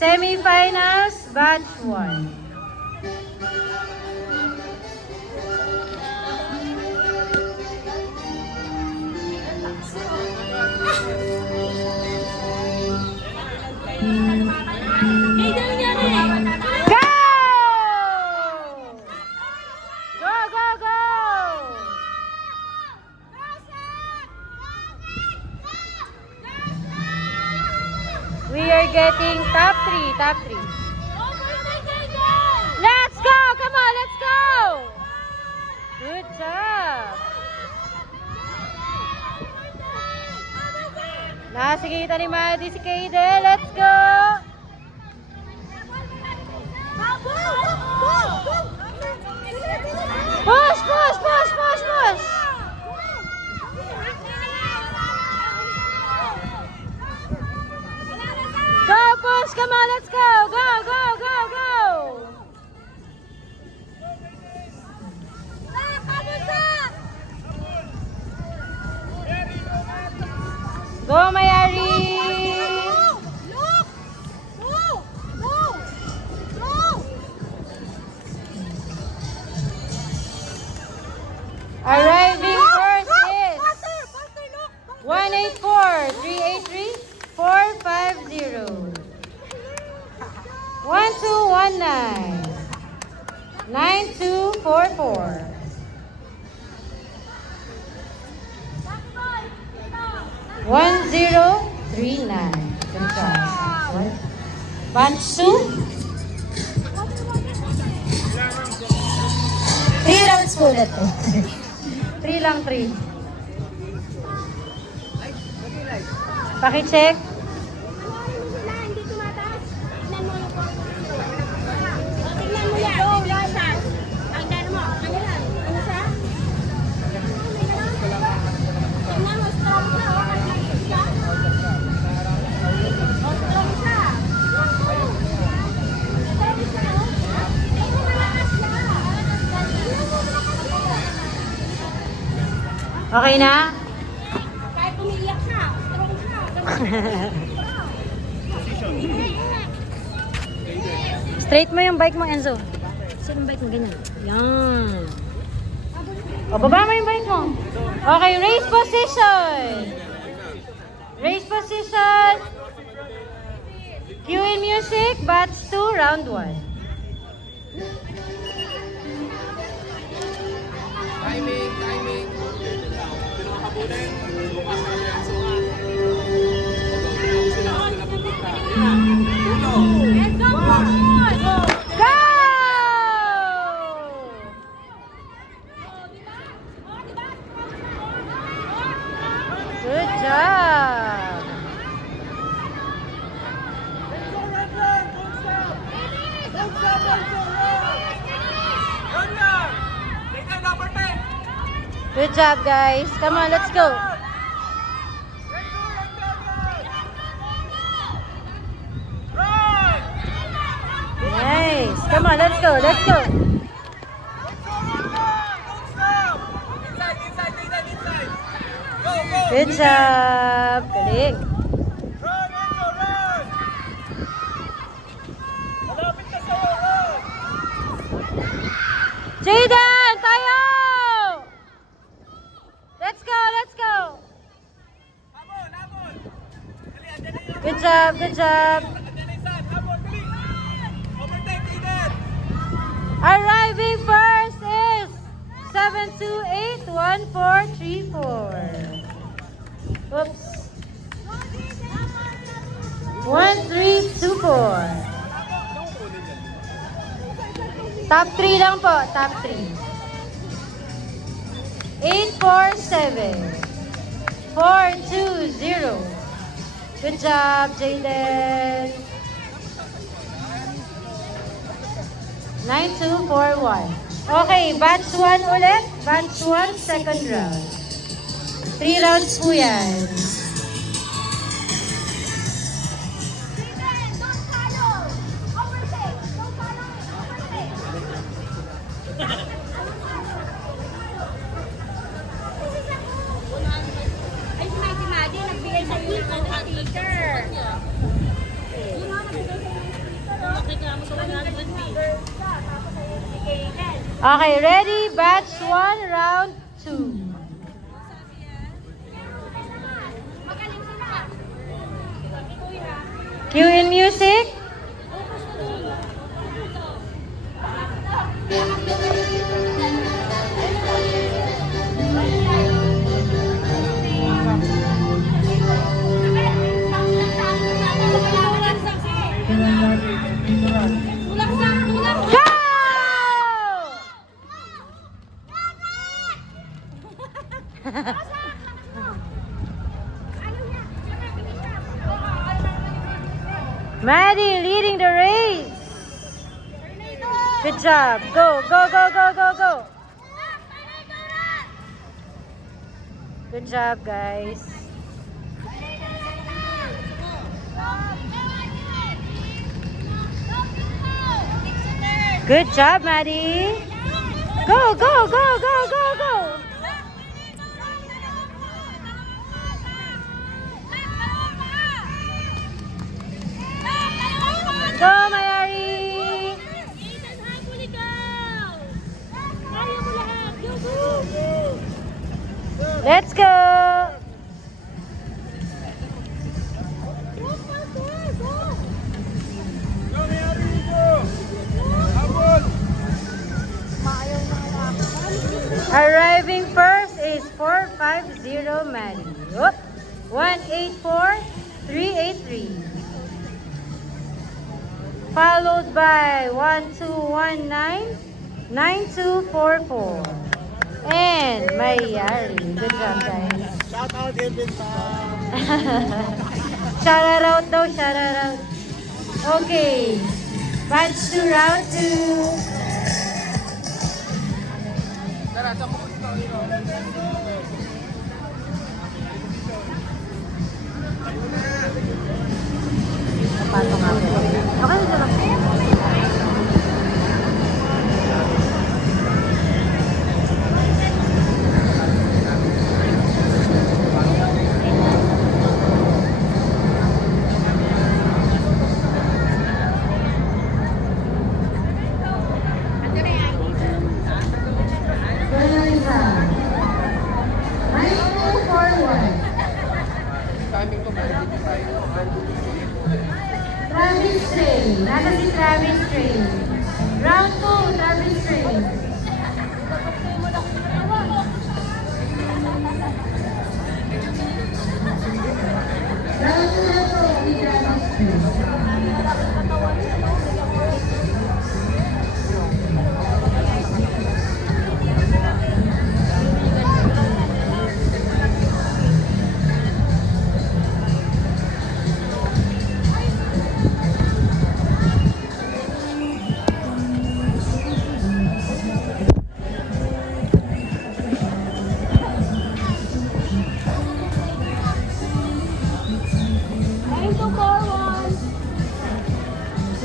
Semifinals, batch 1. We are getting top 3, top 3. Let's go! Come on, let's go! Good job! Nasa kita ni Maddie si Kaden. Let's go! Push, push, push, push, push! Go, push! Come on, let's go! Go, go, go, go! Go, Mayari! Arriving first is 184-383-450. 1219 9244. One zero 39. Bunch 2. 3 rounds po na to. 3 lang, 3. Paki-check. Okay na? Kahit umiiyak siya, strong siya. Straight mo yung bike mo, Enzo. Saan yung bike mo? Ganyan. Yan. O, baba mo yung bike mo. Okay, race position. Race position. Cue in music, batch 2, round 1. Timing, timing. Pinakabunin. Bukas na yan. So, sila pupunta. Go! Good job. Good job, guys. Come on, let's go. Nice. Come on, let's go. Let's go. Good job. Galing. Jaden, tayo! Let's go, let's go. Good job, good job. Arriving first is 7281434. Oops. 1324. Top 3 lang po, top 3. 847 420. Good job, Jaden. 9241. Okay, batch 1 ulit. Batch 1, second round. 3 rounds po yan. Ay, si Maddie, nagbigay sa teacher. Okay, ready? Batch 1, round 2. Magaling sila. Cue in music. Go! Maddie leading the race. Good job. Go, go, go, go, go, go. Good job, guys. Good job, Maddie. Go, go, go, go, go, go. Go, Mayari. Let's go. Arriving first is 450 Maddie. Whoop. 184-383. Followed by 1219-9244. And Mayari. Good job, guys. Shout out, Elvinta. Shout out daw, shout out. Okay. Batch to round 2. Tara, sa mga Paano nga po? Okay na lang. timing ko ba? Travis Train. Nasa si Travis Train. Round 2, Travis Train. Round 2 na po, si Travis Train.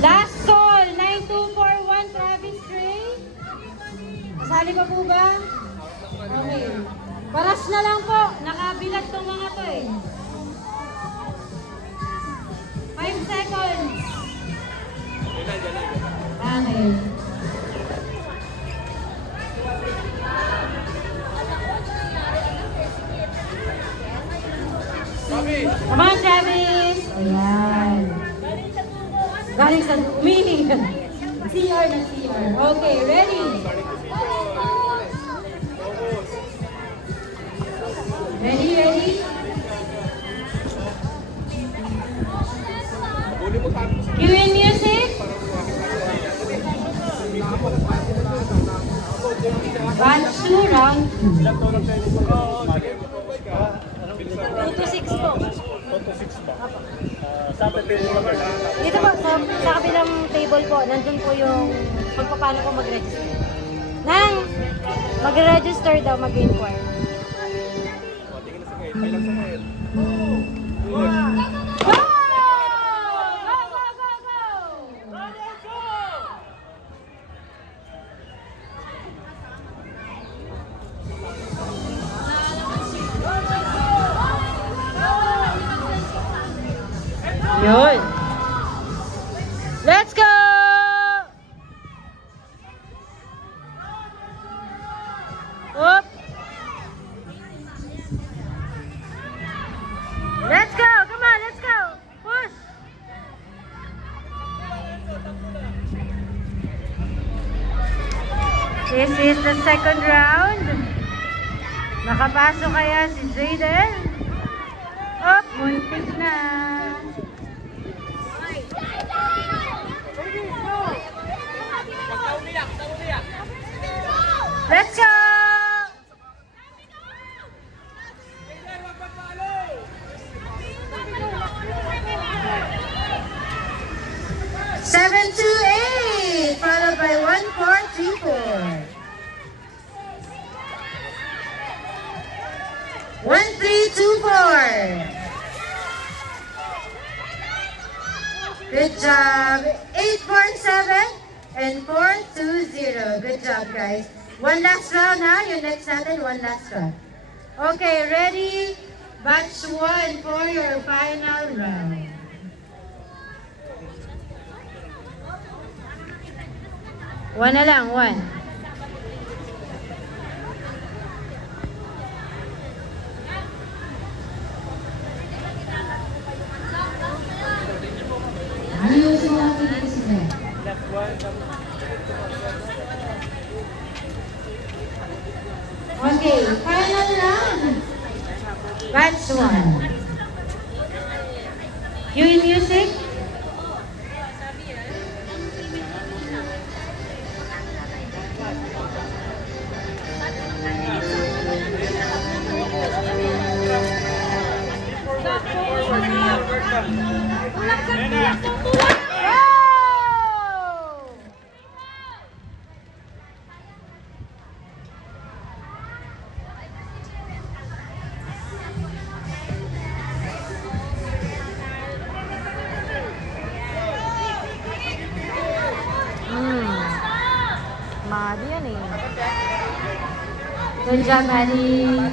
Last call, 9241 Travis Train. Kasali pa po ba? Okay. Paras na lang po. Nakabilag tong mga to eh. 5 seconds. Okay. Come on, Travis. Ayan. Galing sa meaning. CR na CR. Okay, ready? Ready, ready? Cue in music. Batch 2, round 2. 2 to 6 po. Dito po, sa kabilang table po, nandun po yung kung paano po mag-register. Nang mag-register daw, mag-inquire. Go! Go, go, go, go! Yun. Let's go! This is the second round. Nakapasok kaya si Jaden? Oh, muntik na. Let's go! Seven, two, eight, followed by 1, 4, 3, 4. 1, 3, 2, 4. Good job. 8, 4, 7, and 4, 2, 0. Good job, guys. One last round, ha? Yung next natin, one last round. Okay, ready? Batch 1 for your final round. One na lang, one. Ayusin natin dito si Ben. Okay, final round. Batch 1. You in music? Madi yan eh. Good job, Maddie.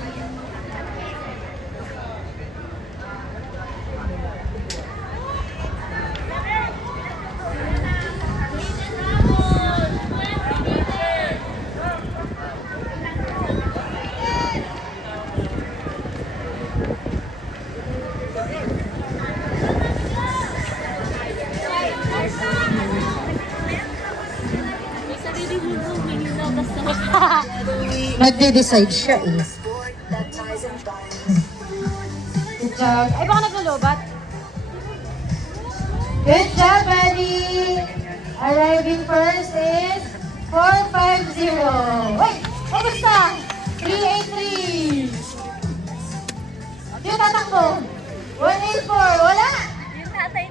Nagde-decide siya eh. Good job. Ay, baka naglulubat. Good job, buddy. Arriving first is 450. Wait! Kamusta? 383. Yung tatakbo. 184. Wala!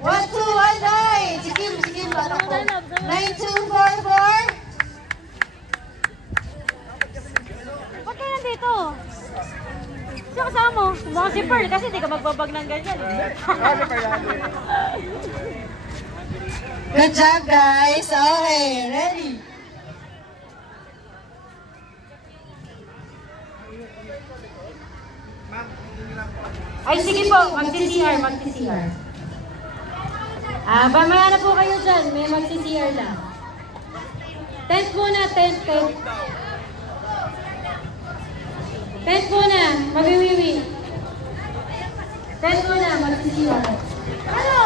121 die. Si Kim tatakbo. 9244. Ba't ka nandito? Sino kasama mo? Mga si Pearl kasi di ka magbabag ng ganyan. Good job, guys. Okay, ready? Ay, sige po. Magsi-CR. Mamaya na po kayo dyan. May magsi-CR lang. Tent muna, tent. Tent muna, mabiwiwi. Tent muna, magsisiwa. Ano?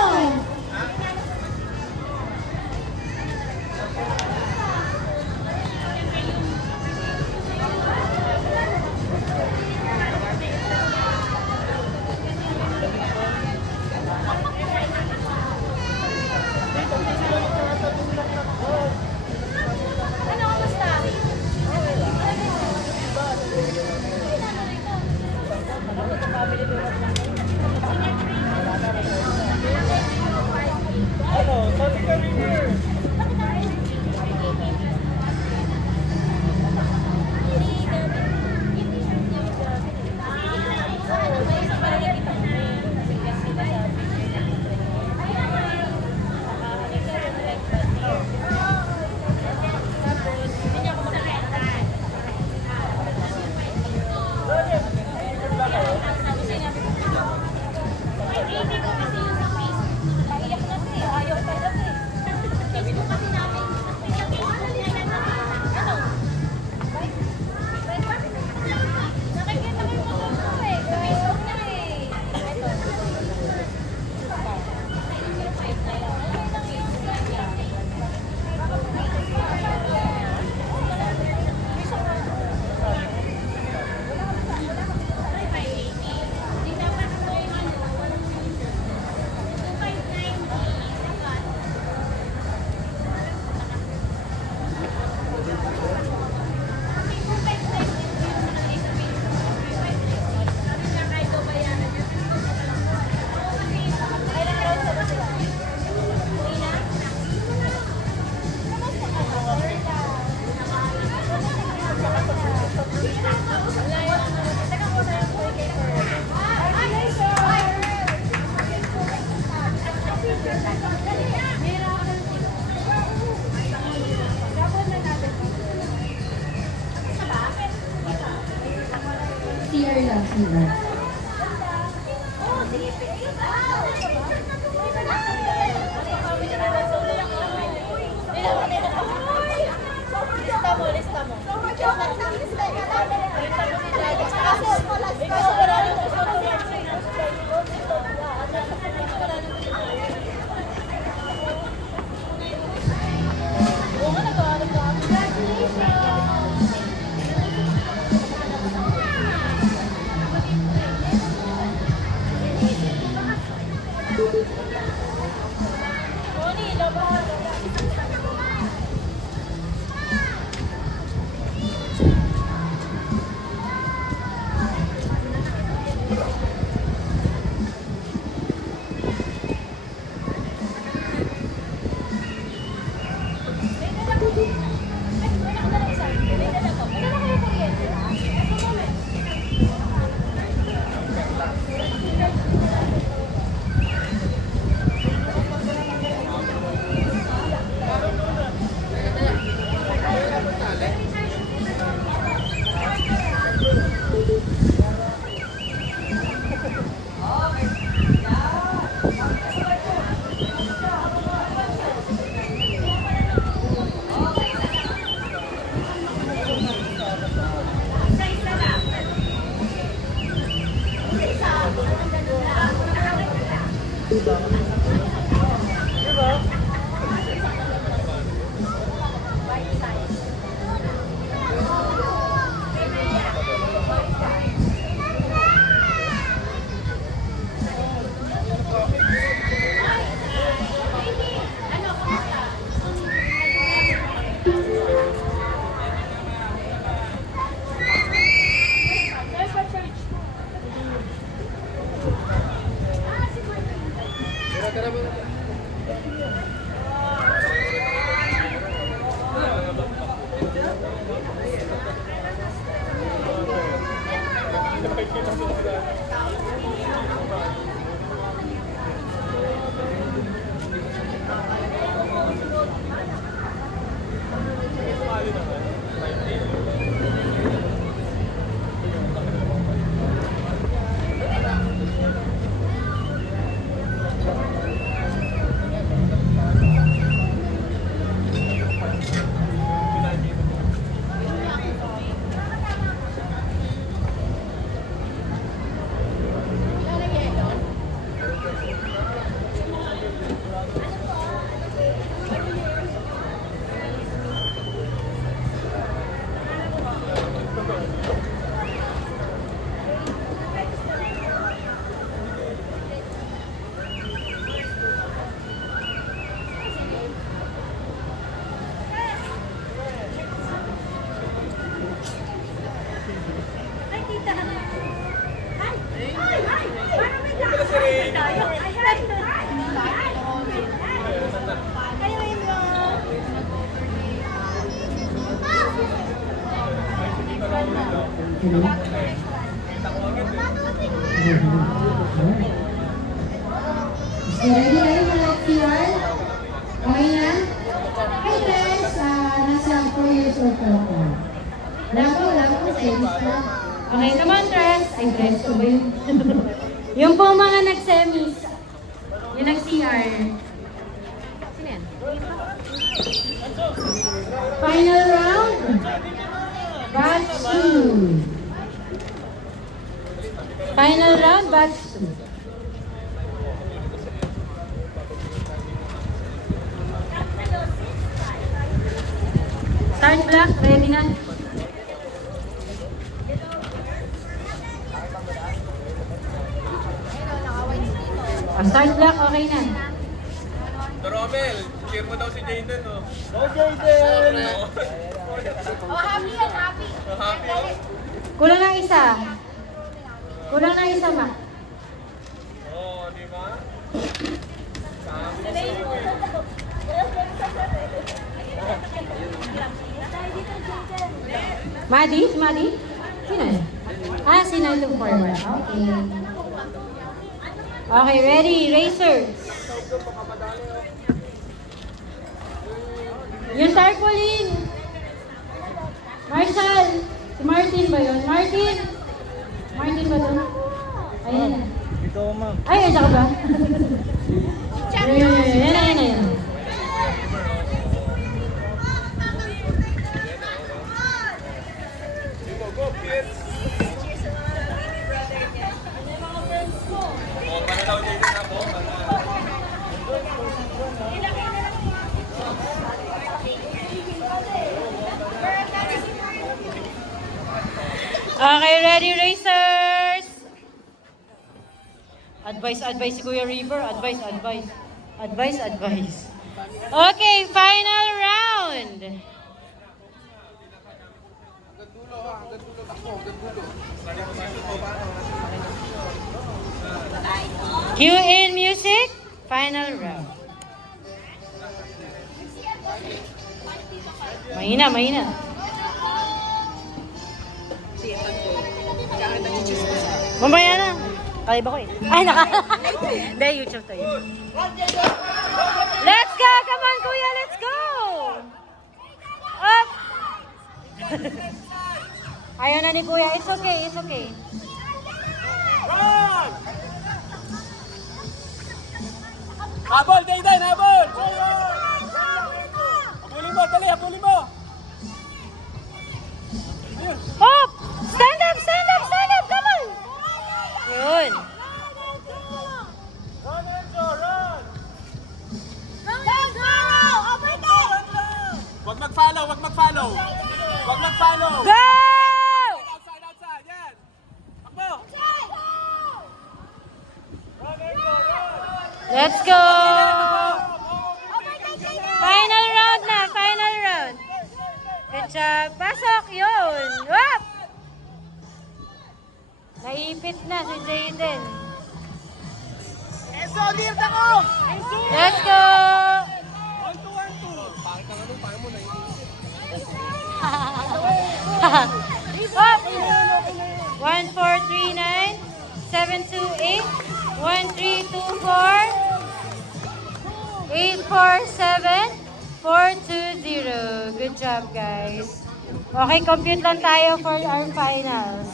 Ano, kamusta? CR lang, CR. Ready kayo mga PR? Okay na? Hi guys! Nasa 4 years old pa ako. Wala ko, series na. Okay naman, Tres. Ay, Tres ko ba yun? Yung po mga nag-semis. Yung nag-CR. Sino yan? Final round. Batch 2. Final round, batch 2. Start block, ready na. Start block, okay na. Romel, cheer mo daw si Jayden, no? Oh, Jayden! Oh, happy yan, happy. Happy, oh. Kulang na isa. Kulang na isa, ma. Oo, di ba? Madi? Si Madi? Sino yun? Ah, si 924. Okay. Okay, ready, racers. Yung tarpaulin. Marshall. Si Martin ba yun? Martin? Martin ba doon? Ayan na. Ito, ma'am. Ay, ay, saka ba? Yan. Go, kids! Oh, para daw Jaden ako. Okay, ready, racers? Advice si Kuya River. Advice. Okay, final round. Cue in music. Final round. Mahina. Mamaya na. Kaliba ko eh. Ay, Hindi, YouTube tayo. Let's go! Come on, Kuya! Let's go! Up! Ayaw na ni Kuya. It's okay. Habol, Jaden! Habol! Habulin mo! Up! Stand up! Come on! Yun. Wag mag-follow! Go! Outside! Yan! Takbo! Let's go! Final round. Good job. Pasok yun. Wap! Naipit na si Jaden. Let's go! 1-2. Pangit ang pangit mo na Wap! 1439 728 1324 847 420. Good job, guys. Okay, compute lang tayo for our finals.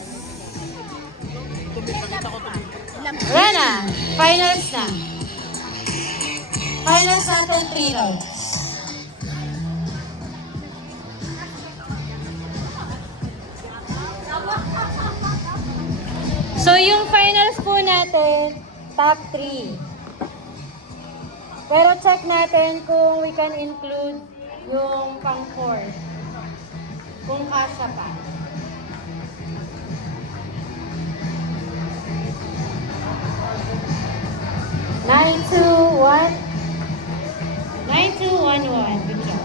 Wala na. Finals na. Finals natin 3 rounds. So, yung finals po natin, top 3. Pero check natin kung we can include yung pang 4. Kung kasya pa. Nine, two, one. 9211. Good job.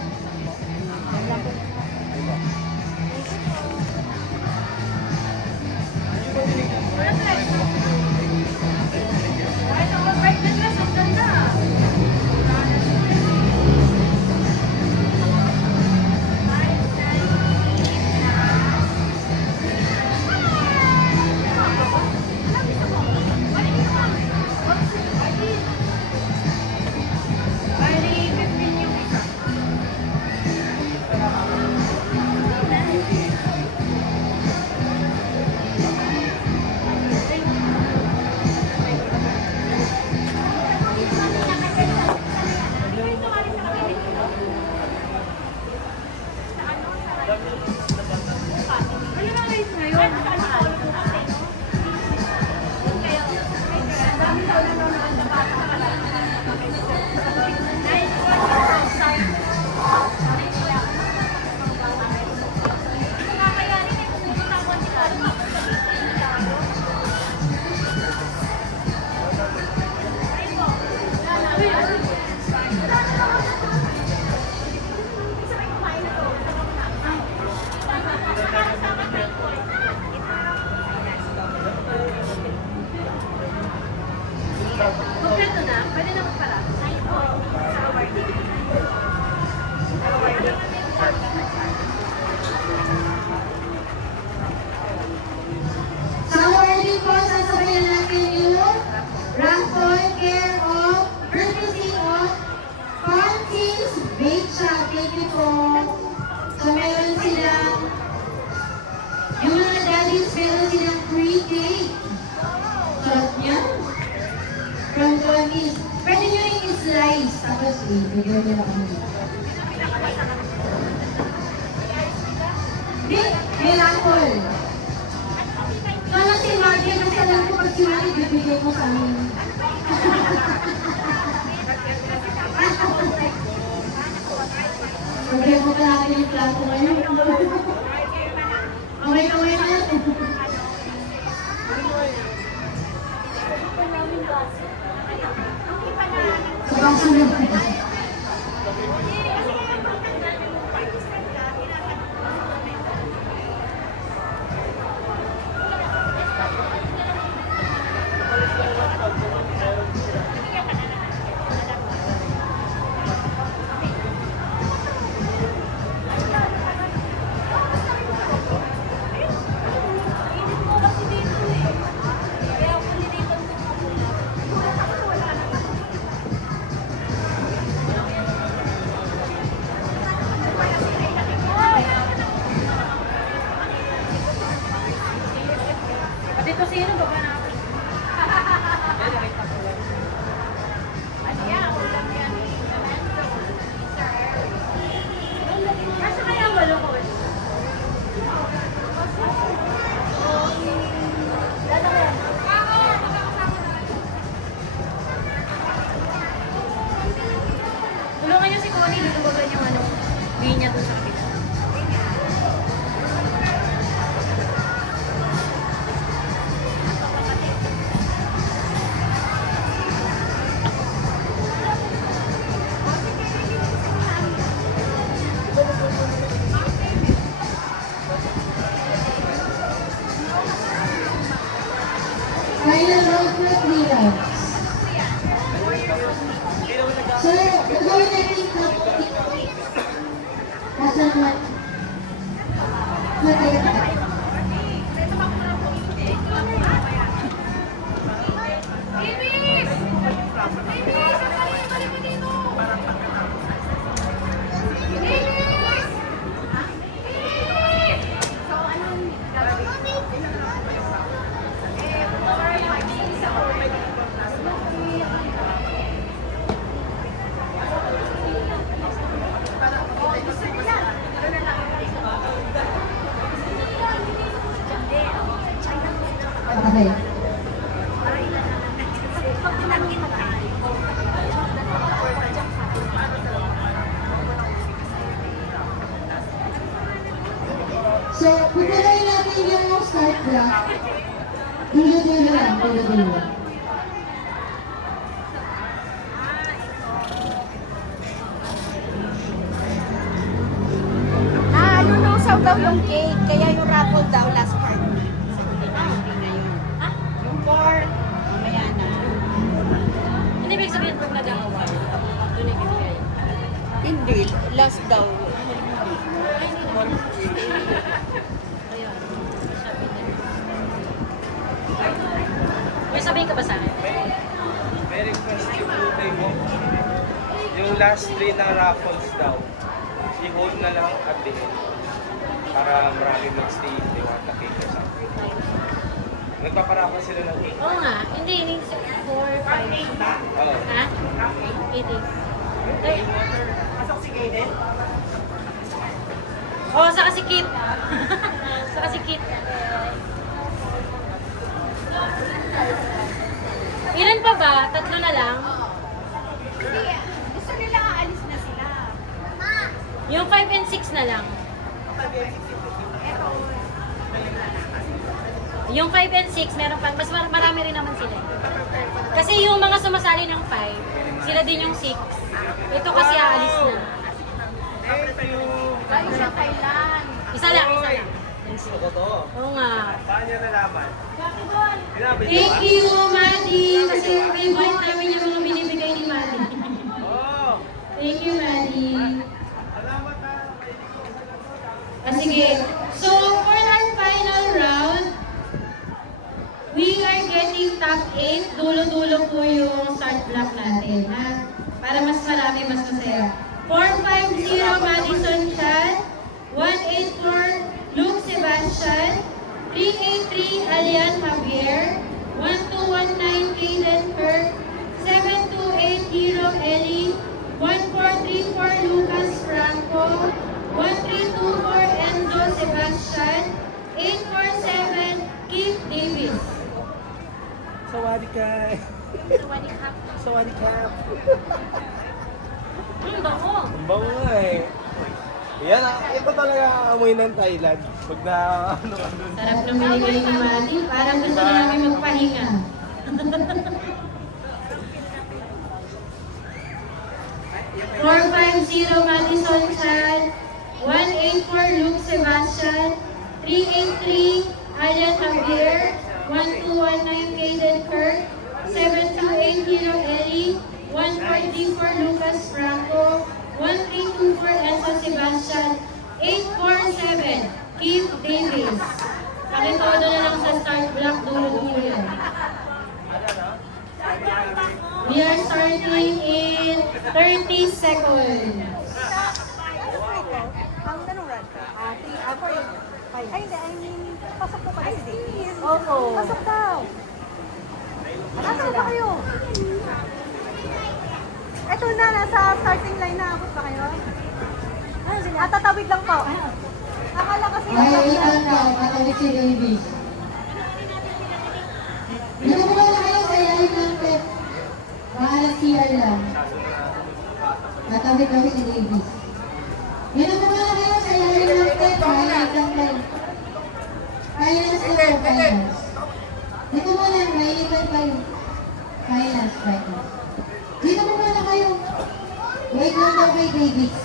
Daddy's Bake Shop. Thank you po. So meron silang, yung mga daddies, meron silang free cake. Sarap niya. From Tony's. Pwede nyo yung i-slice. Tapos bigyan nyo na kami. Hindi, may raffle. Kala si Margie, kasi alam ko pag si Margie, bibigyan mo sa amin. Pagkaya mo pa natin yung plato ngayon. Kamay-kamay na natin. Sabang sunod. Dito sino ba ba natin? Ano yan? Ulam yan. Kasi kaya walo ko eh. Tulungan niyo si Connie, dito ba yung ano, niya doon sa kapila. Final round for 3 rounds. So, gagawin natin yung top 8. Nasa naman. Ibis! Ibis! Balik mo dito! Ibis! Ibis! So, anong gagawin? Okay. So, pupunuin natin yung start block. Dulo-dulo lang, dulo-dulo. Nalusaw daw yung cake, kaya yung raffle daw last part. Yung 4, mamaya na. Hindi ibig sabihin pag nag-awa. Doon ibigay. Hindi, last daw. May sabihin ka ba sa akin? May request yung tutay mo. Yung last 3 na raffles daw, i-hold na lang at the end. Para marami mag-stay if they want the cake or something. Nagpaparaffle sila ng cake. Oo nga. Hindi, 4, 5. Oo. Ha? 8 days. Pasok si Kaden? Oo, saka si Kit. Saka si Kit. Ilan pa ba? 3 na lang? Hindi, gusto nila aalis na sila. Yung 5 and 6 na lang. Yung 5 and 6, meron pa. Mas marami rin naman sila. Kasi yung mga sumasali ng 5, sila din yung 6. Ito kasi aalis na. Sa isang Thailand. Isa lang, isa lang. Totoo. Oo nga. Paano niya nalaman? Sinabi niyo Thank ba? you, Maddie. Kasi favorite namin yung mga binibigay ni Maddie. Oo. Thank you, Maddie. Salamat ha. Sige. So, for our final round, we are getting top 8. Dulo-dulo po yung start block natin, ha? Para mas marami, mas masaya. 450 Madison Chan, 184 Luke Sebastian, 383 Alian Javier, 1219 Kaden Kirk, 728 Hero Ellie, 1434 Lucas Franco, 1324 Enzo Sebastian, 847 Keith Davis. Sawadi ka. Sawadi ka. Bango. Ang bango nga eh. Yan ito talaga ang amoy ng Thailand. Pag na ano ka dun. Sarap ng binigay ni Mati. Parang gusto na namin magpahinga. 450 Madison Chan, 184 Luke Sebastian, 383 Alian Javier, 1219 Kaden Kirk, 728 Hero Ellie, 144 Lucas Franco, 1324 Enzo Sebastian, 847 Keith Davis. Pakitodo na lang sa start block, dulo-dulo yan. We are starting in 30 seconds. Ang tanong rad ka? 3, 4, 5. Ay, hindi. I mean, pasok po pala si Davis. Opo. Pasok daw. Nasaan ba kayo? Ito na, nasa starting line na. Abot ba kayo? At tatawid lang po. Akala kasi Ay, ilan ka, katawid si Davis. Binubuha na kayo sa ilalim ng pet. Pangalan CR lang. Katawid kami si Davis. Binubuha na kayo sa ilalim ng pet. Pangalan ng pet. Finance na po, finance. Dito muna, mainitan kayo. Finance, finance. Dito muna kayo. Wait lang daw kay Davis.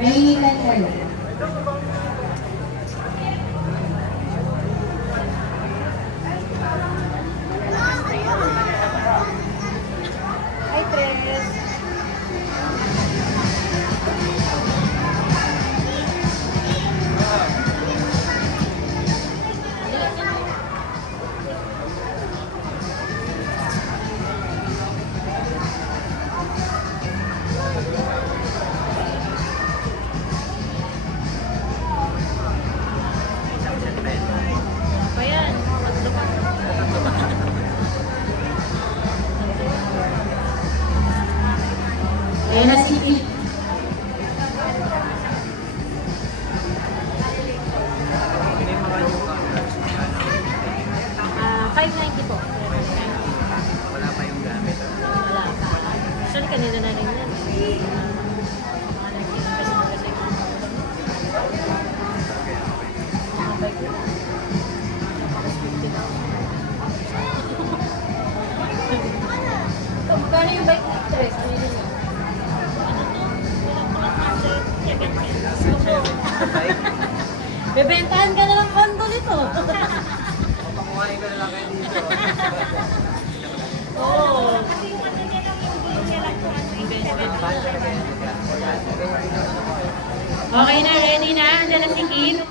Mainitan kayo. Ay, Tres. Pa yan. Tatlo pa. Ayan na si Keith. Ah, 590 po. Wala pa yung gamit. Wala pa. Actually, kanina na rin yan. Mga nag-invest na kasi. Mga bike na. Tapos 50,000. So, magkano yung bike ni Tres? Ano yun yun? Bebentahan ka na ng kondo nito. Pakuhain ko na lang kayo dito. Oo. Okay na, ready na? Andiyan na si Keith.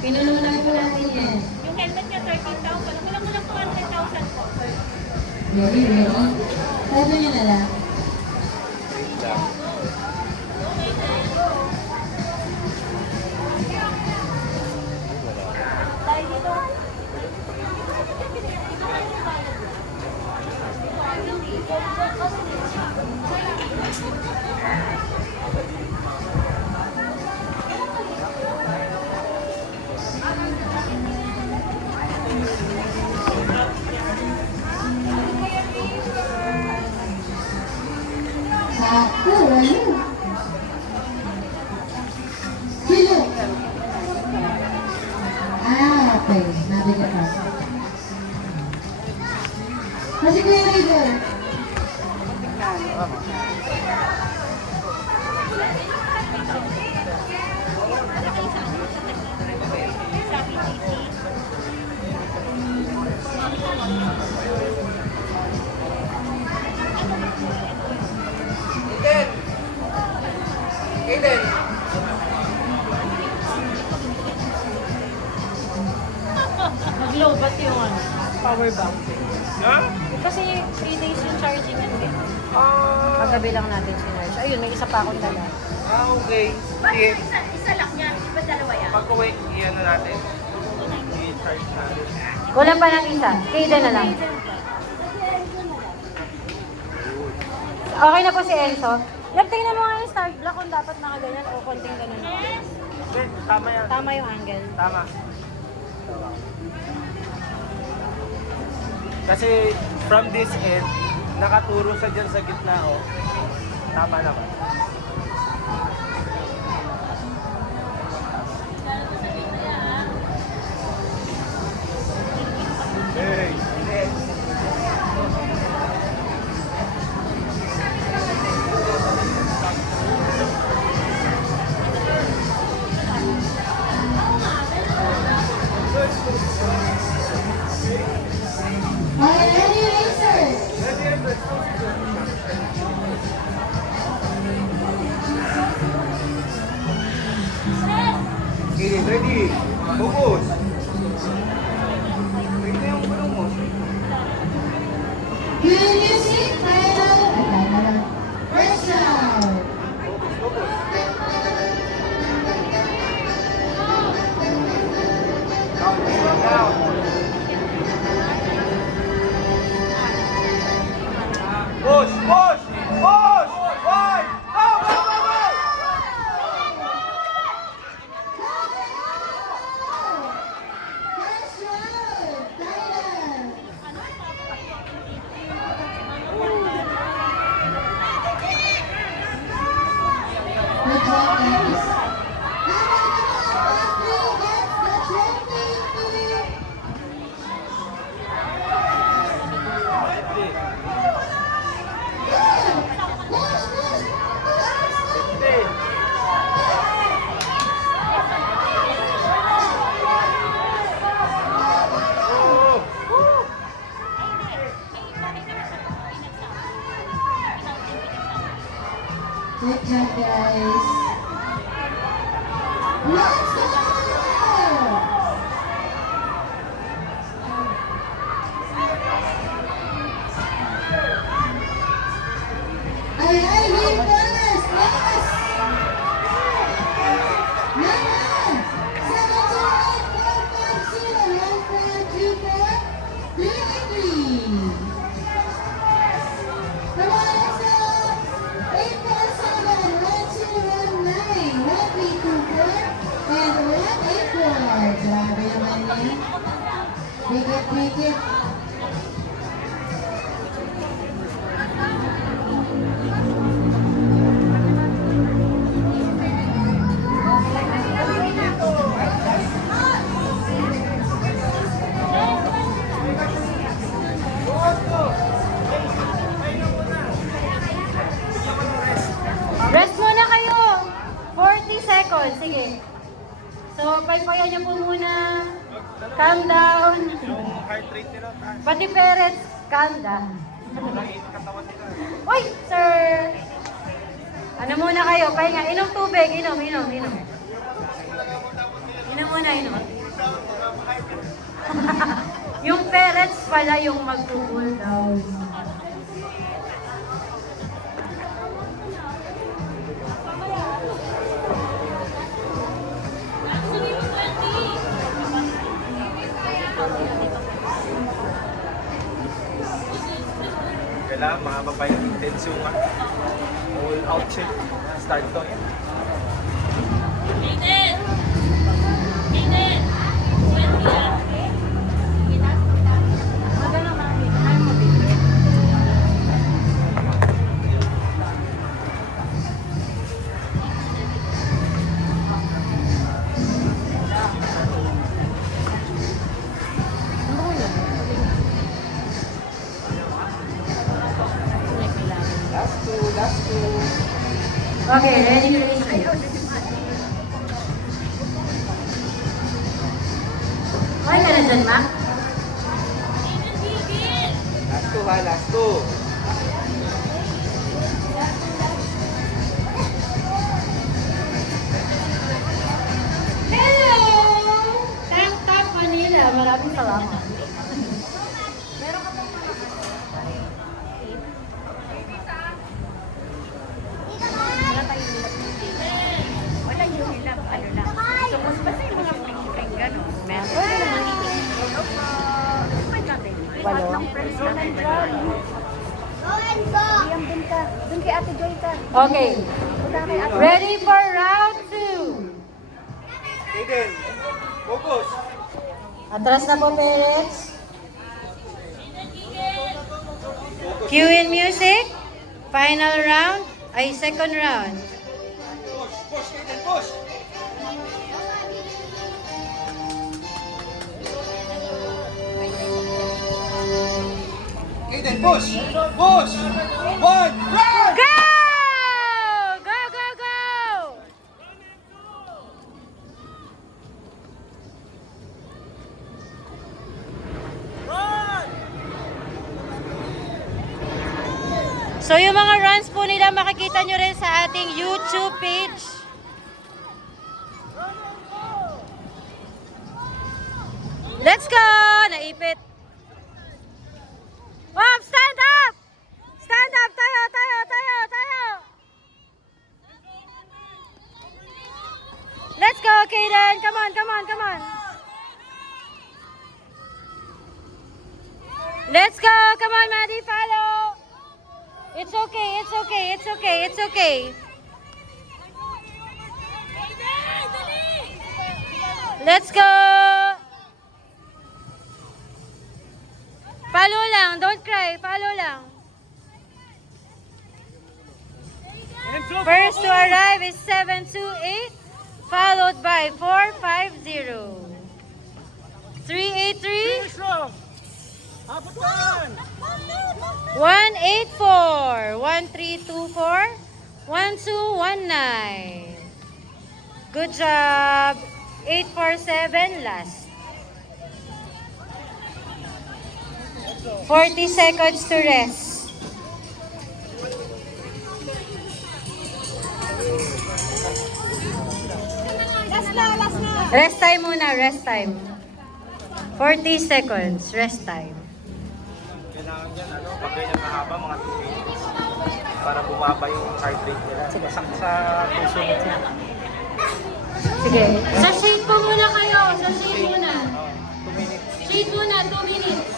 Pinulunan po natin yan. Yung helmet niya, 13,000. Kulang mo lang 200,000 po. Ready, ready? Sabi niyo na lang. ba't yung ano, power bank? Ha? Kasi 3 days yung charging yan din. Ah, Paggabi lang natin sinarge. Ayun, may isa pa akong dala. okay. Sige. Isa lang yan, di ba dalawa yan? Pag-uwi, iyan na natin. I-charge natin. Kulang pa ng isa. Kayden na lang. Okay na po si Enzo. Lab, tingnan mo nga yung start block kung dapat nakaganyan o konting ganun. Okay, tama yan. Tama yung angle. Tama. Kasi from this end, nakaturo sa dyan sa gitna, oh. Tama naman. Hey, hey. Are you ready, racers? Okay, ready. Focus. Ito yung gulong mo. Cue music, final. First round. Push! Push! Push! One! Go! Go! Go! Go! First round, final. Good job, guys. Good job, guys. Let's go! Ay, wait first! Yes! Naman! 728-450-1424-383. Come on, let's go! 847-1219-1324 and 184. Grabe naman yan. Pikit. Rest muna kayo. 40 seconds. Sige. So, paypayan niyo po muna. Calm down. Yung heart rate nila, taas. Pati parents, calm down. Katawan nila. Uy, sir! Ano muna kayo? Pahinga. Inom tubig. Inom. Inom muna, inom. Yung parents pala yung mag-cool down. Kailangan mahaba pa yung intense yung all out check. Start to yan. Maganda kami. Ano mo dito? Last two. Okay, ready to race kayo. Okay ka na dyan, Mac? Last two ha, last two. Hello! Tank Top Manila. Maraming salamat. ka. Doon kay Ate Joy ka. Okay. Punta kay Ate. Ready for round 2. Aiden, focus. Atras na po, parents. Cue in music. Final round. Ay, second round. Push, Aiden, push. Aiden, push. Push. One, run! Go! Go, go, go! So yung mga runs po nila makikita nyo rin sa ating YouTube page. Let's go! Naipit. Up! Stand up! Stand up! Tayo! Tayo! Tayo! Tayo! Let's go, Kaden! Come on! Come on! Come on! Let's go! Come on, Maddie! Follow! It's okay! It's okay! It's okay! It's okay! Let's go! Follow lang, don't cry. Follow lang. First to arrive is 728, followed by 450. 383, 184, 1324, 1219. Good job. 847 last. 40 seconds to rest. Last na, last na. Rest time muna, rest time. 40 seconds, rest time. Kailangan yan, pag ganyan mahaba, mga 2 minutes. Para bumaba yung heart rate nila. Sa puso nila. Sige. Sa shade po muna kayo. Sa shade muna. 2 minutes. Shade muna, 2 minutes.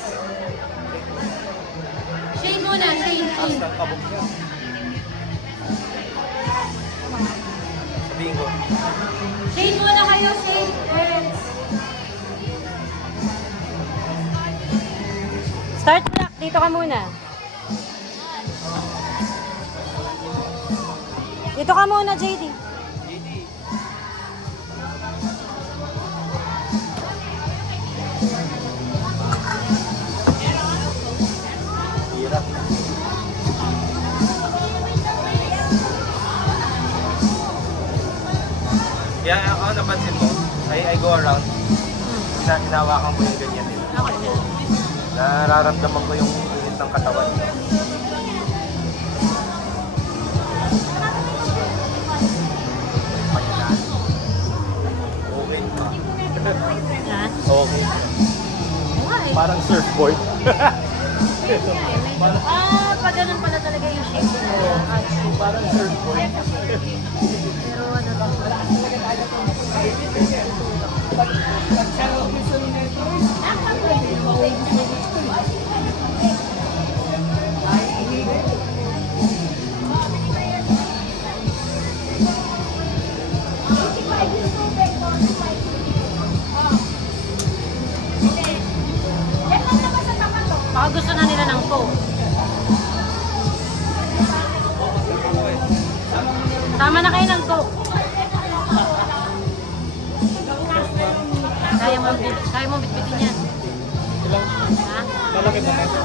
Shade muna, shade, shade. Ang kabog niya. Sabihin ko. Shade muna kayo, shade. Parents. Start clock. Dito ka muna. Dito ka muna, JD. Hirap. Kaya ako napansin mo, I go around, hinawakan ko yung ganyan nila. Ako din. Nararamdaman ko yung init ng katawan. Okay pa. Ha? Okay. Why? Parang surfboard. Pag ganun pala talaga yung shape nila. Parang surfboard. Pero ano to? Baka gusto na nila ng Coke. Tama na kayo ng Coke. Kaya mo bitbitin yan. Ha? Malaki ba kayo?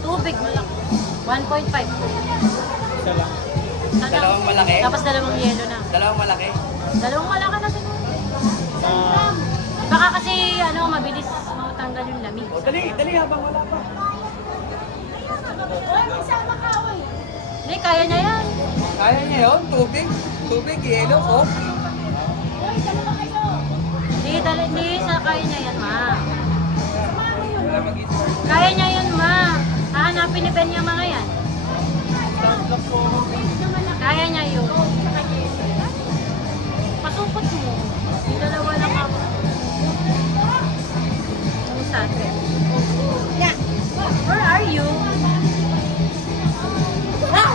Tubig, malaki. 1.5. Isa lang. Dalawang malaki? Tapos dalawang yelo na. Dalawang malaki? Dalawang malaki na siguro. Baka kasi ano, mabilis matanggal yung lamig. Dali habang wala pa. Hindi, kaya niya yan. Kaya niya yun? Tubig, yelo, oh. Hindi sa kaya niya yan, ma. Kaya niya yan, ma. Hahanapin ni Ben yung mga yan. Kaya niya yun. Pasupot mo. Dalawa lang ako. Saan? Where are you? Ah!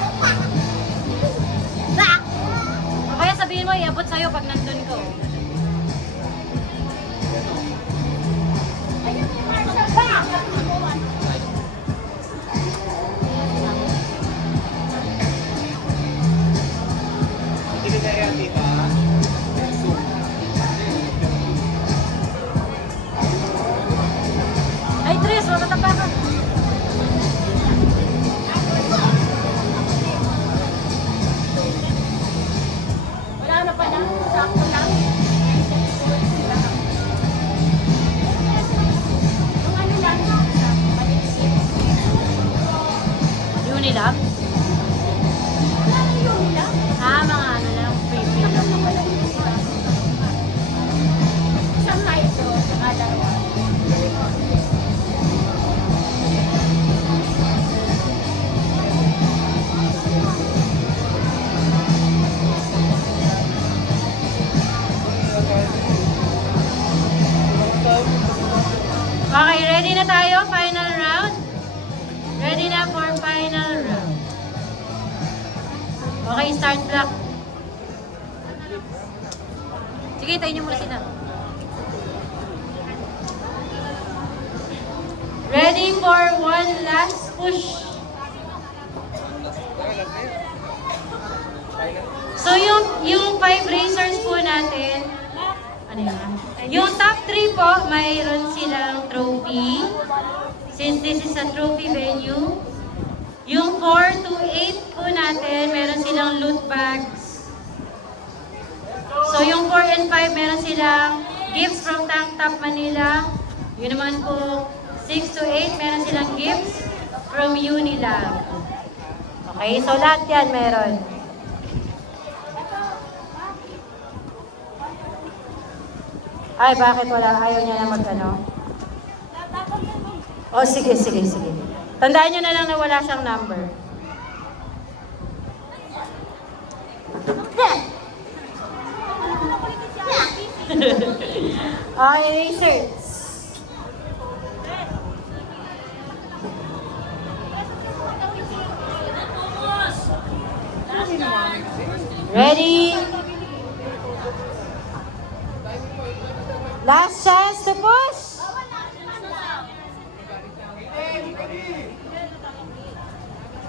Hindi ka kaya tita. Ay, Tris, matatapa ka. Wala na pa na. Sakto lang. Yung ano lang. Unilab? Wala na yung lang. Ah, mga ano lang, free lang naman. Isang hydro. Saka dalawa. Okay, ready na tayo? Final round? Ready na for final round. Okay, start block. Sige, tayo niyo muna sila. Ready for one last push. So, yung 5 racers po natin, ano yun? Yung top 3 po, mayroon silang trophy. Since this is a trophy venue. Yung 4 to 8 po natin, meron silang loot bags. So, yung 4 and 5, meron silang gifts from Tank Top Manila. Yun naman po, 6 to 8, meron silang gifts from Unilab. Okay, so lahat yan meron. Ay, bakit wala? Ayaw niya na mag-ano? Oh, sige. Tandaan niyo na lang na wala siyang number. Okay, racers. Ready? Last chance to push.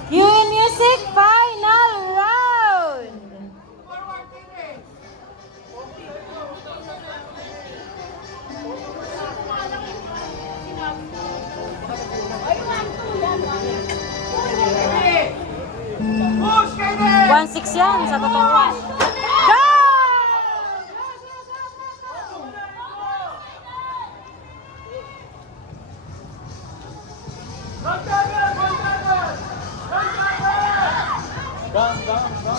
Cue music, final round. Push kayo! 1-6 yan, sa totoo. Go! Let's go, racers! Go, go, go, go, go! Let's go! Let's go!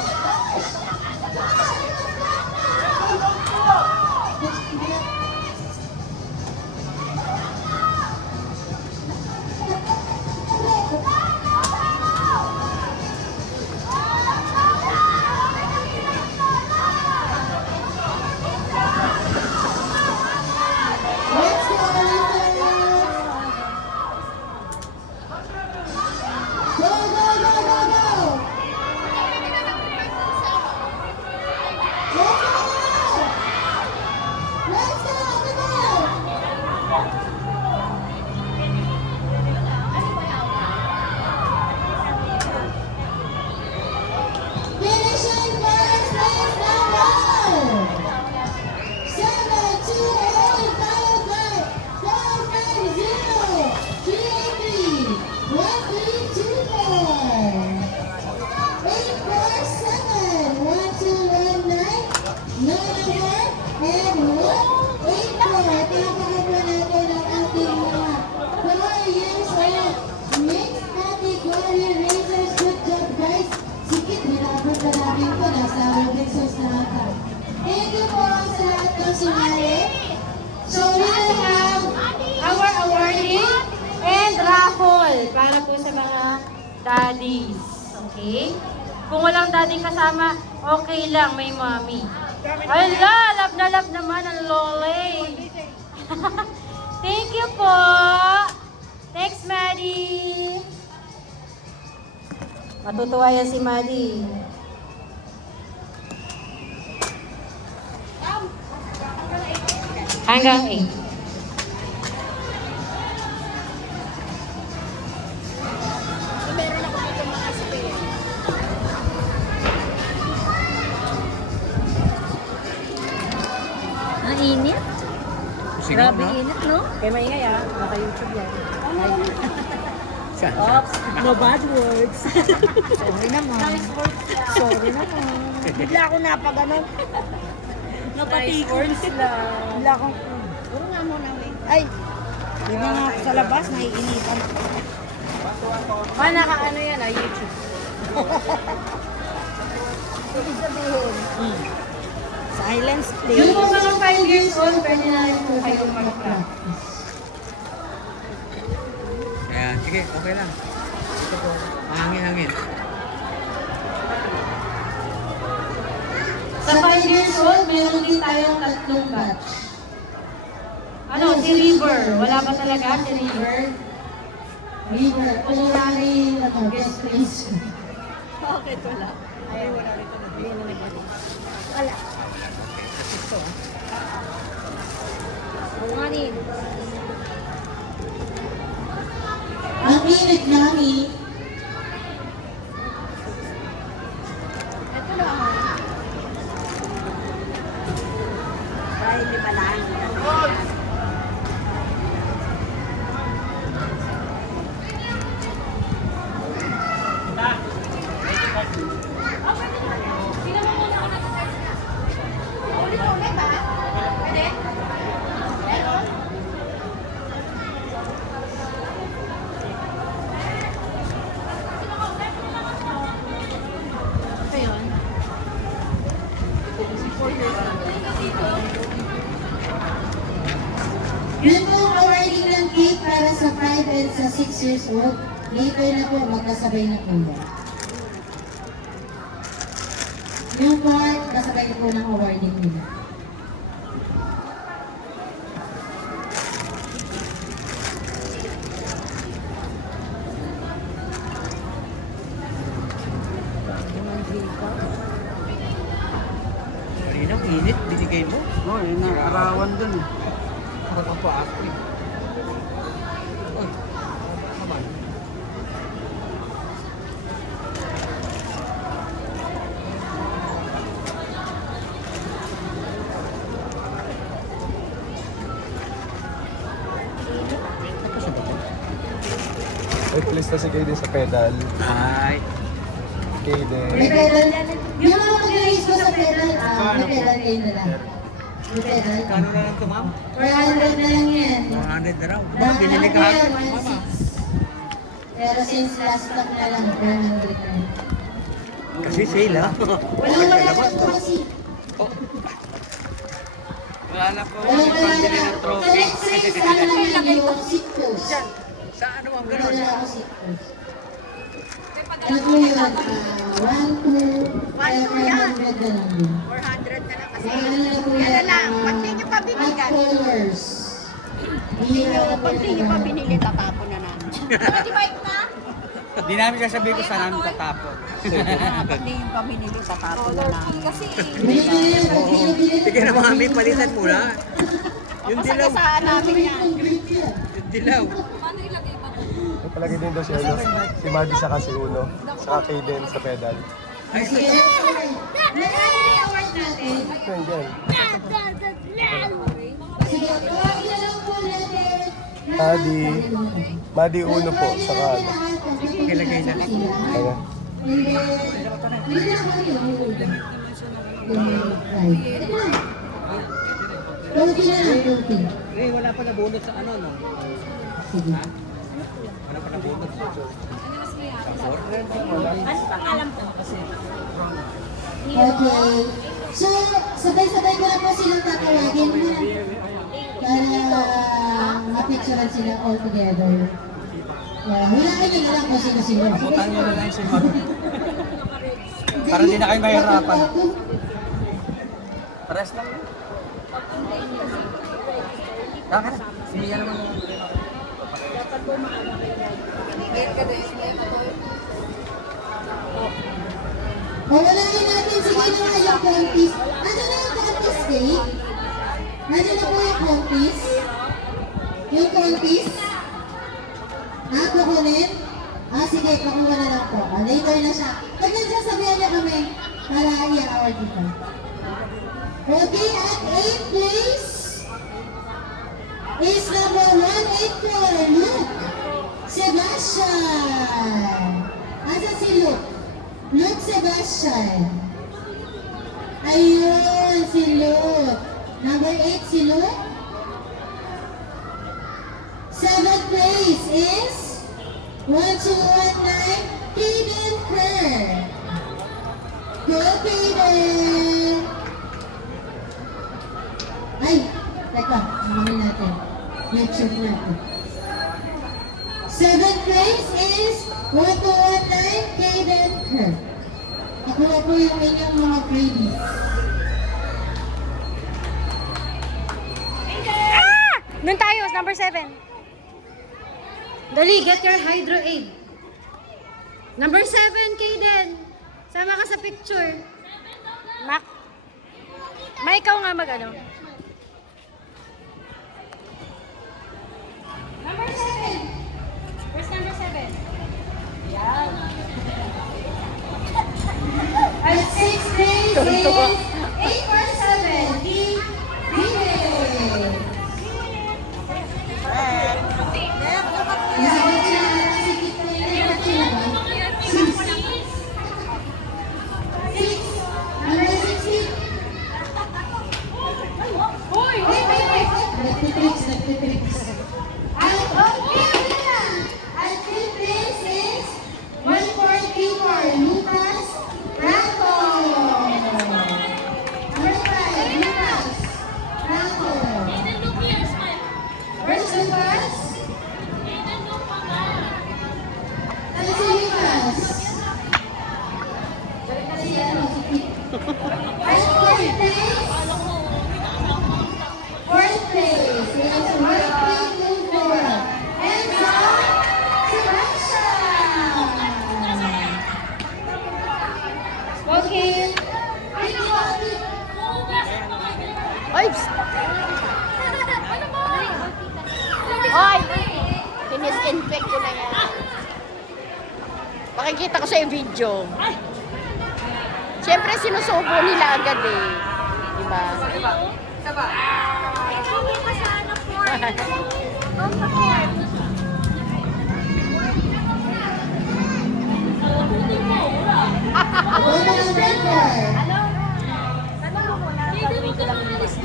Finishing first place number 728 final play 450 383 1324 847 1219 94 and 184. Palakpakan po natin ang ating mga 4 years old mixed category racers. Good job, guys! Sikit, hinabot na natin po. Nasa Robin Sauce na ata. Thank you po sa lahat ng sumali. So, we will have Our awarding and raffle para po sa mga daddies. Okay? Kung walang daddy kasama, okay lang, may mommy. Ala, love na love naman ang lolly. Thank you po. Thanks, Maddie. Matutuwa yan si Maddie. Hanggang 8. Ang init. Grabe init, no? Kaya maingay ah. Naka-YouTube yan. Saan? Oops. No bad words. Sorry naman. Sorry naman. Bigla ako napag-ano. Napatikon sila. Bigla akong... Puro nga muna eh. Ay! Di ba nga ako sa labas, naiinitan ako. Naka-ano yan, YouTube. Ibig sabihin. Silence, Yung please. po mga 5 years old, pwede na rin po kayong mag-practice. Ayan, sige, okay lang. Ito po, hangin-hangin. Sa 5 years old, meron din tayong 3 batch. Ano, si River. Wala ba talaga si River? River, honorary guest please. Bakit wala? Ay, wala rito. Hindi na nagbalik. Wala. Oo nga din. Ang init namin, Ito na. Dahil di ba lang? Ito yun. yun po ang awarding ng cake para sa 5 and sa 6 years old. Later na po, magkasabay na po yan. Yung part, kasabay na po ng awarding nila. Kanina, ang init, binigay mo. Oo, yun na, arawan dun eh. Ako pa po ako eh. Uy, naman. Tapos na ba ito? May place na si Kaden sa pedal. Ay, Kaden. May pedal. Yung mga mag-race po sa pedal, may pedal kayo na lang. May pedal. kano na lang ito, ma'am? 400 na lang yan. 100 na raw. Dahil Binili ka yan, hapon, mama. 1.6. Pero since last stock na lang, 400 na lang. Kasi sale, ha? Wala po kasi. Wala ko Wala yung pambili ng Sa trophy. next race, ano naman yung seat post. Sa ano ang Wala gano'n? na ako seat post. Ano po yun? 1, 2, 500 na lang yun. 400 na lang kasi. Ano na po yan? Yan na lang. Ba't di nyo pa binigyan? Hot colors. Bihira na po Pag di nyo pa yan. binili, tatapon na namin. Di ba ito na? Di namin sasabihin kung saan namin tatapon. Pag di nyo pa binili, tatapon na namin. Kasi Bili ko na yan. Pag binibili ko. Sige na mami, palitan mo na. Yung dilaw. pasagasaan namin yan. Yung dilaw. May palagay din daw si ano, si Mardy sa kasi Uno. Saka Kaden sa pedal. Ay, ito. Sige. Award natin. Ito yun dyan. Sige, tawagin na lang po natin. Madi Uno po. Saka ano. Ilagay na. Ayan. Trophy na lang, trophy. Eh, wala pa nabunot sa ano, no? Sige. Wala pa nabunot sa Okay. So, sabay-sabay ko na po silang tatawagin ha. Para ma-picturean sila all together. Hulaan nyo na lang kung sino-sino. Abutan nyo na lang si Mar. Para di na kayo mahirapan. Pares lang yun. Bakit? Sige naman. Hulaan natin, sige na nga yung contest. Ano na yung contest date? Nandiyan na po yung counties. Yung counties. Kukunin? Sige, pakuha na lang po. Later na siya. Tagal siya, sabihan niya kami para i-award dito. Okay, at 8th place is number 184, Luke Sebastian. Asa si Luke? Luke Sebastian. Ayun, si Luke. Number 8 si Luke. 7th place is 1219, Kaden Kerr. Go, Kaden! Ay, teka, namin natin. Check natin. 7th place is 1219, Kaden Kerr. Nakuha po yung inyong mga freebies. Doon tayo, number 7. Dali, get your Hydro Aid. Number 7, Kaden. Sama ka sa picture. Mac. Ikaw nga mag-ano. Number 7. Where's number 7? Yan. At 6 days is 847, Team David. Nasabot siya na si Kito yung Six. Number 16. Wait. Nagtitricks. At at 3 place is 1434, Lucas Franco. Number 5, Lucas Franco. Where's Lucas? Ano si Lucas? Si Pete. At 4th place is 1324, Enzo Sebastian. Okay. Oy! Oy! Disinfect ko na yan. Pakikita ko sa video. Siyempre sinusubo nila agad eh. Diba?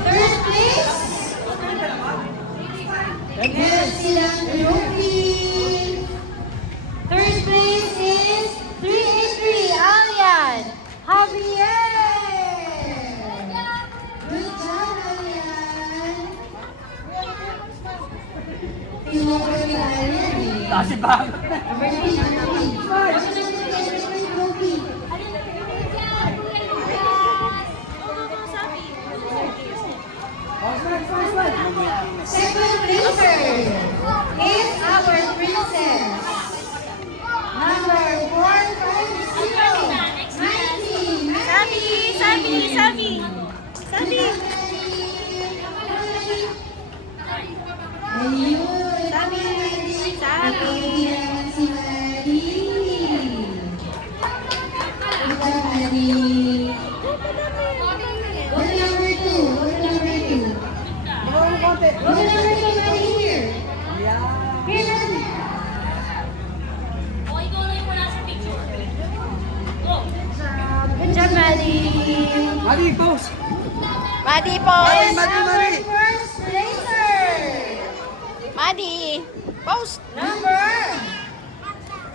Third place. Meron silang trophy. Third place is 383, Alian Javier. Good job, Alian. Tinuro ni Alian eh. Kasi ba? Number 3. Trophy. Second placer is our princess. Number 450. Sabi. Ayun. Sabi. Si Mari. Ito, Mari. What number 2? What number 2? What number 2, Mari, here? Here, Mari. Good job, Maddie. Mali, post! Madi po! Our first placer. Madi! Post! Number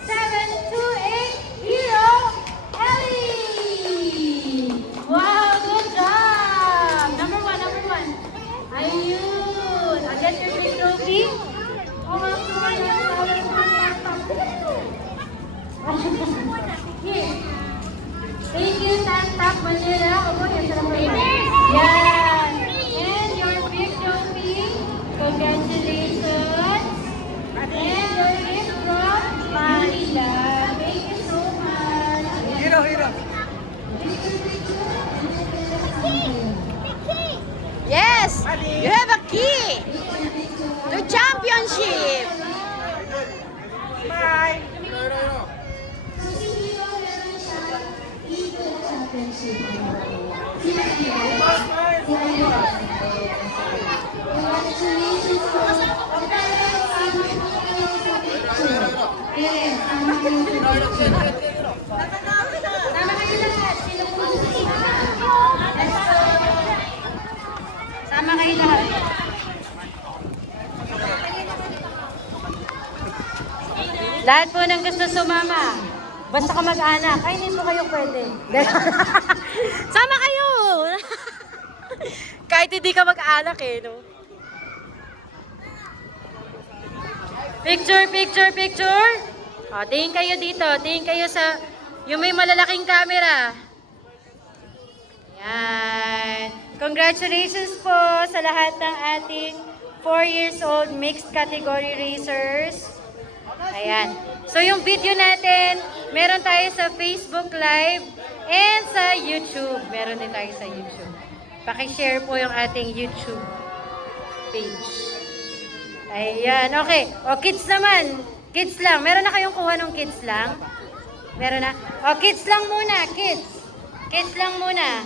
728, Hero Ellie. Wow, good job. Number 1. Ayun. Again, your free trophy. Here. Thank you, Tap Manila. Yan. And your big trophy. Congratulations. And your gift from Manila. Thank you so much. Hero! Yes! You have a key to championship. So si Hero meron siyang Eagle Championship. Si Hero. Si Hero. Congratulations po. Parents, sama po kayo sa picture. Parents, sama kayo sa picture. Sama kayo lahat. Sino po gusto sila? Let's go. Sama kayo lahat. Lahat po ng gusto sumama. Basta ka mag-anak. Ay, hindi po kayo pwede. Sama kayo! Kahit hindi ka mag-anak eh, no? Picture, picture, picture. O, tingin kayo dito. Tingin kayo sa... Yung may malalaking camera. Yan. Congratulations po sa lahat ng ating 4 years old mixed category racers. Ayan. So yung video natin, meron tayo sa Facebook Live and sa YouTube. Meron din tayo sa YouTube. Paki-share po yung ating YouTube page. Ayan. Okay. O, kids naman. Kids lang. Meron na kayong kuha ng kids lang? Meron na? O, kids lang muna. Kids. Kids lang muna.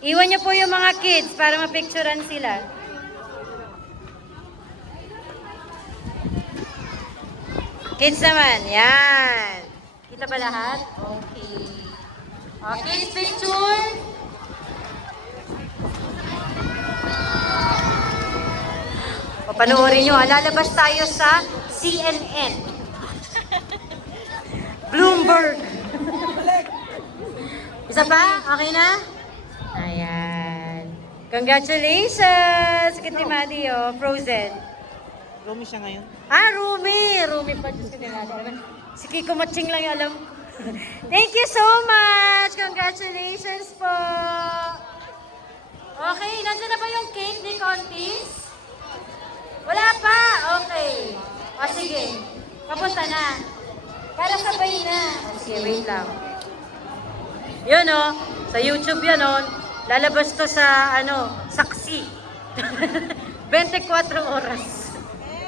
Iwan niyo po yung mga kids para mapicturean sila. Kids naman. Yan. Kita ba lahat? Okay. O, kids picture. O, panoorin nyo. Lalabas tayo sa CNN. Bloomberg. Isa pa? Okay na? Ayan. Congratulations! Kiti Madi, oh. Frozen. Rumi siya ngayon. Ah, Rumi! Rumi pa. Diyos ko din. Si Kiko Matching lang yung alam ko. Thank you so much! Congratulations po! Okay, nandiyan na ba yung cake ni Contis? Wala pa? Okay. O sige. Papunta na. Para sabay na. O sige, wait lang. Yun o. Sa YouTube yan o. Lalabas to sa, saksi. 24 oras.